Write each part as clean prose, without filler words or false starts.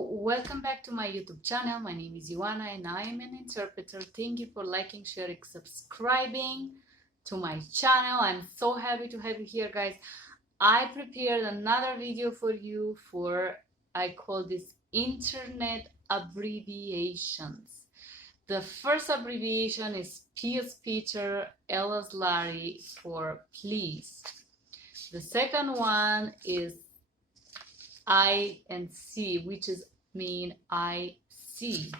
Hello, welcome back to my YouTube channel. My name is Ioana and I am an interpreter. Thank you for liking, sharing, subscribing to my channel. I'm so happy to have you here, guys. I prepared another video for you I call this internet abbreviations. The first abbreviation is P as Peter, L as Larry for please. The second one is I and C, which mean I see.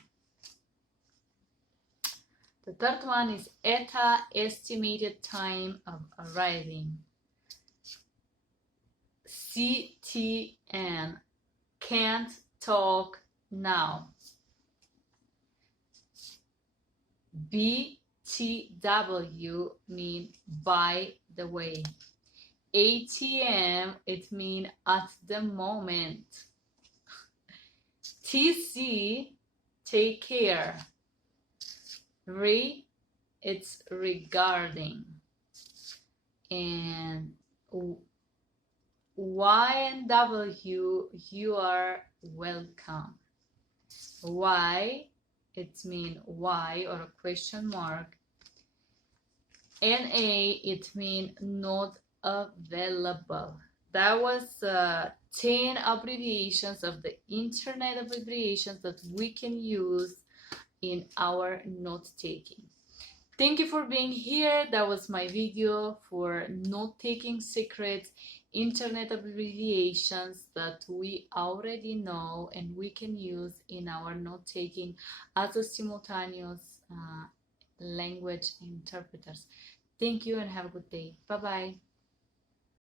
The third one is ETA Estimated Time of Arriving. CTN, Can't Talk Now. BTW mean by the way. ATM, it means at the moment. TC, take care. It's regarding. And Y and W, you are welcome. Y, it means why or a question mark. NA, it means not available. That was 10 abbreviations of the internet abbreviations that we can use in our note-taking. Thank you for being here. That was my video for note-taking secrets, internet abbreviations that we already know and we can use in our note-taking as a simultaneous language interpreters. Thank you and have a good day. Bye-bye.